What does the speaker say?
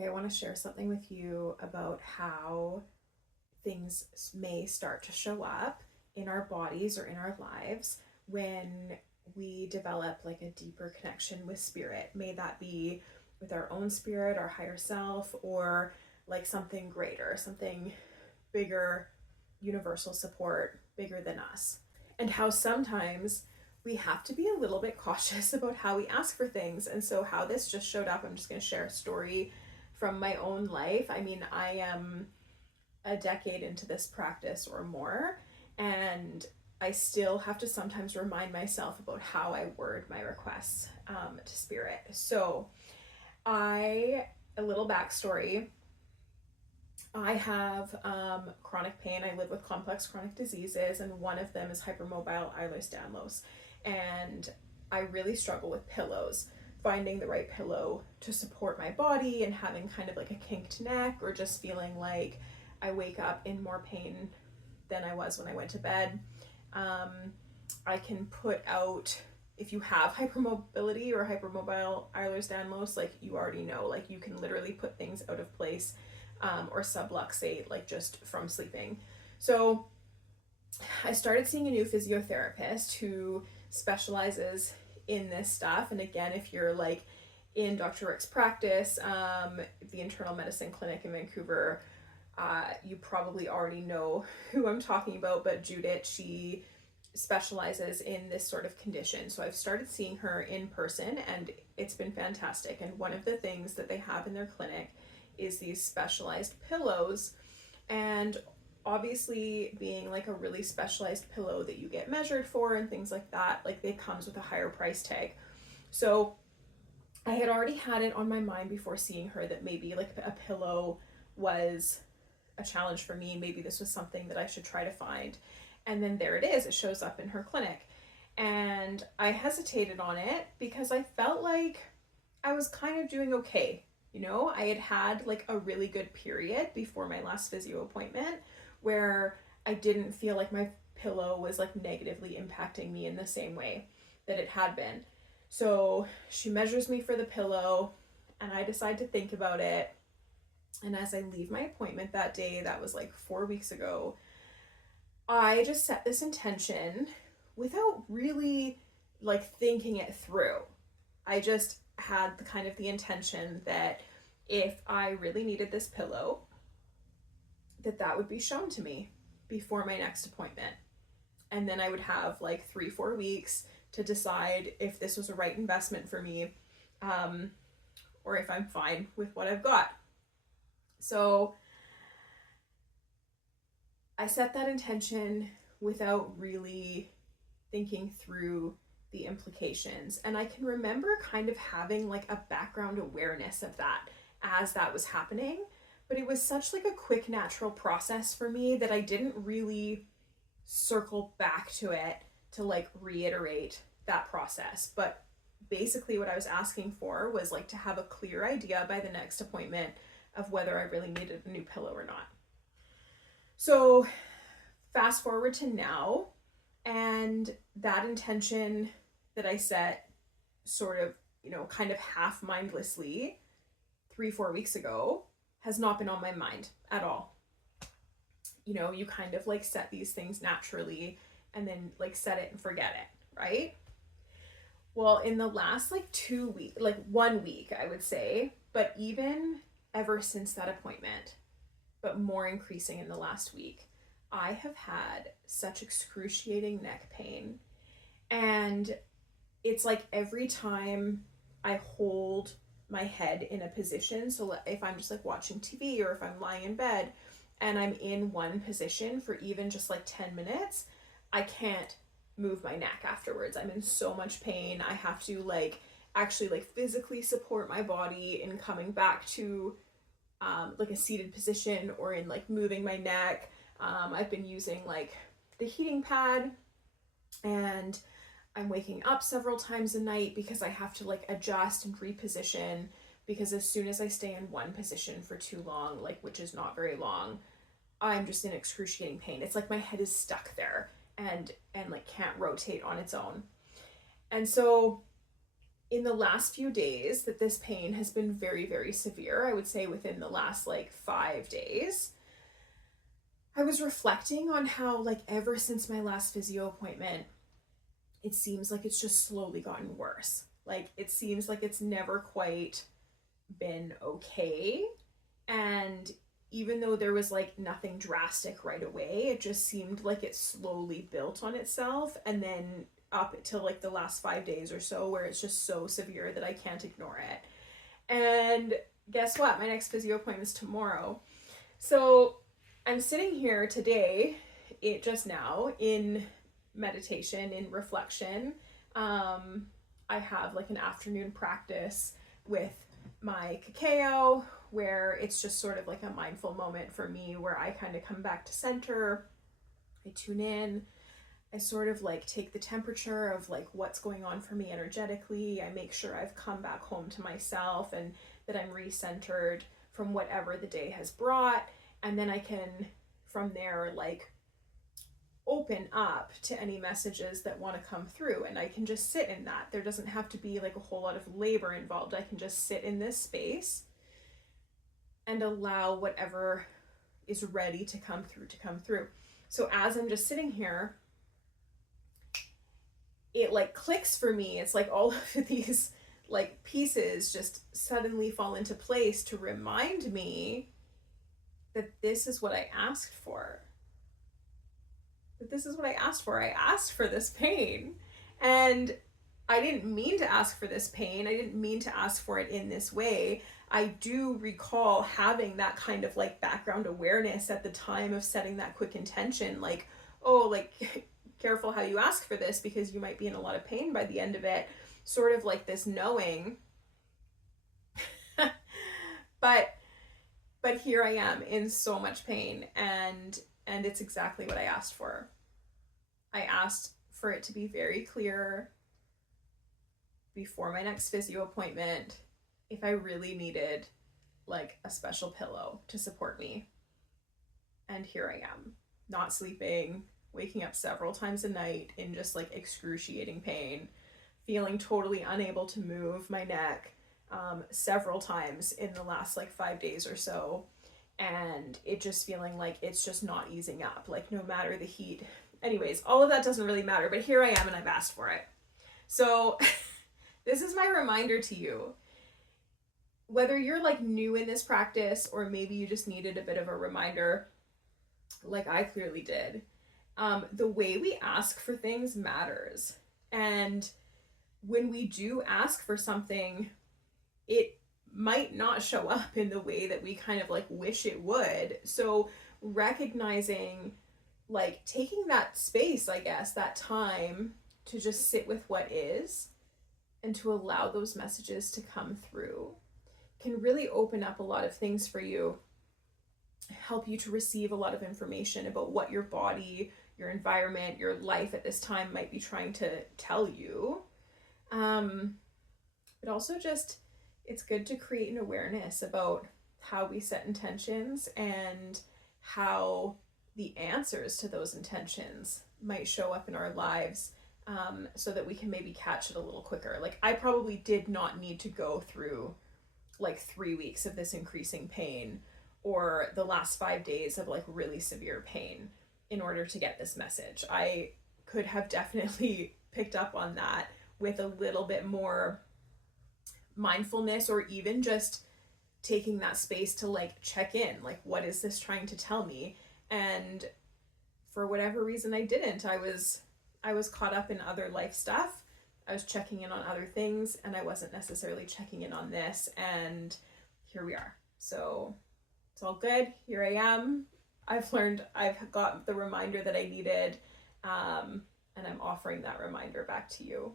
Okay, I want to share something with you about how things may start to show up in our bodies or in our lives when we develop like a deeper connection with spirit. May that be with our own spirit, our higher self, or like something greater, something bigger, universal support, bigger than us. And how sometimes we have to be a little bit cautious about how we ask for things. And so, how this just showed up, I'm just going to share a story from my own life. I mean, I am a decade into this practice or more, and I still have to sometimes remind myself about how I word my requests to spirit. So, a little backstory. I have chronic pain. I live with complex chronic diseases, and one of them is hypermobile Ehlers-Danlos. And I really struggle with pillows, finding the right pillow to support my body and having kind of like a kinked neck, or just feeling like I wake up in more pain than I was when I went to bed. Um, I can put out, if you have hypermobility or hypermobile Ehlers-Danlos, like you already know, like you can literally put things out of place, or subluxate, like just from sleeping. So I started seeing a new physiotherapist who specializes in this stuff. And again, if you're like in Dr. Rick's practice, the internal medicine clinic in Vancouver, you probably already know who I'm talking about, but Judith, she specializes in this sort of condition. So I've started seeing her in person, and it's been fantastic. And one of the things that they have in their clinic is these specialized pillows. And obviously, being like a really specialized pillow that you get measured for and things like that, like it comes with a higher price tag. So I had already had it on my mind before seeing her that maybe like a pillow was a challenge for me. Maybe this was something that I should try to find. And then there it is, it shows up in her clinic. And I hesitated on it because I felt like I was kind of doing okay. You know, I had had like a really good period before my last physio appointment where I didn't feel like my pillow was like negatively impacting me in the same way that it had been. So she measures me for the pillow, and I decide to think about it. And as I leave my appointment that day, that was like 4 weeks ago, I just set this intention without really like thinking it through. I just had the kind of the intention that if I really needed this pillow, that would be shown to me before my next appointment. And then I would have like 3-4 weeks to decide if this was a right investment for me, um, or if I'm fine with what I've got. So I set that intention without really thinking through the implications. And I can remember kind of having like a background awareness of that as that was happening, but it was such like a quick natural process for me that I didn't really circle back to it to like reiterate that process. But basically what I was asking for was like to have a clear idea by the next appointment of whether I really needed a new pillow or not. So fast forward to now, and that intention that I set sort of, kind of half mindlessly 3-4 weeks ago has not been on my mind at all. You kind of like set these things naturally and then like set it and forget it, right? Well, in the last like 2 weeks, like 1 week, I would say, but even ever since that appointment, but more increasing in the last week, I have had such excruciating neck pain. And it's like every time I hold my head in a position, so if I'm just like watching TV or if I'm lying in bed and I'm in one position for even just like 10 minutes, I can't move my neck afterwards. I'm in so much pain. I have to like actually like physically support my body in coming back to like a seated position or in like moving my neck. I've been using like the heating pad, and I'm waking up several times a night because I have to like adjust and reposition, because as soon as I stay in one position for too long, like which is not very long, I'm just in excruciating pain. It's like my head is stuck there and like can't rotate on its own. And so in the last few days that this pain has been very, very severe, I would say within the last like 5 days, I was reflecting on how, like, ever since my last physio appointment, it seems like it's just slowly gotten worse. Like, it seems like it's never quite been okay. And even though there was like nothing drastic right away, it just seemed like it slowly built on itself. And then up until like the last 5 days or so, where it's just so severe that I can't ignore it. And guess what? My next physio appointment is tomorrow. So I'm sitting here today, just now, in meditation, in reflection. I have like an afternoon practice with my cacao where it's just sort of like a mindful moment for me where I kind of come back to center. I tune in. I sort of like take the temperature of like what's going on for me energetically. I make sure I've come back home to myself and that I'm recentered from whatever the day has brought. And then I can, from there, like open up to any messages that want to come through, and I can just sit in that. There doesn't have to be like a whole lot of labor involved. I can just sit in this space and allow whatever is ready to come through. So as I'm just sitting here, it like clicks for me. It's like all of these like pieces just suddenly fall into place to remind me that this is what I asked for. That this is what I asked for. I asked for this pain. And I didn't mean to ask for this pain. I didn't mean to ask for it in this way. I do recall having that kind of like background awareness at the time of setting that quick intention, like, oh, like, careful how you ask for this because you might be in a lot of pain by the end of it. Sort of like this knowing. but here I am in so much pain, and it's exactly what I asked for. I asked for it to be very clear before my next physio appointment if I really needed like a special pillow to support me. And here I am, not sleeping, waking up several times a night in just like excruciating pain, feeling totally unable to move my neck several times in the last like 5 days or so. And it just feeling like it's just not easing up, like no matter the heat. Anyways, all of that doesn't really matter, but here I am and I've asked for it. So this is my reminder to you. Whether you're like new in this practice or maybe you just needed a bit of a reminder, like I clearly did, the way we ask for things matters. And when we do ask for something, it might not show up in the way that we kind of like wish it would. So recognizing, like taking that space, I guess, that time to just sit with what is and to allow those messages to come through can really open up a lot of things for you, help you to receive a lot of information about what your body, your environment, your life at this time might be trying to tell you. But also just, it's good to create an awareness about how we set intentions and how the answers to those intentions might show up in our lives, so that we can maybe catch it a little quicker. Like I probably did not need to go through like 3 weeks of this increasing pain or the last 5 days of like really severe pain in order to get this message. I could have definitely picked up on that with a little bit more mindfulness, or even just taking that space to like check in, like what is this trying to tell me? And for whatever reason I didn't. I was caught up in other life stuff. I was checking in on other things and I wasn't necessarily checking in on this, and here we are. So it's all good. Here I am. I've got the reminder that I needed, and I'm offering that reminder back to you.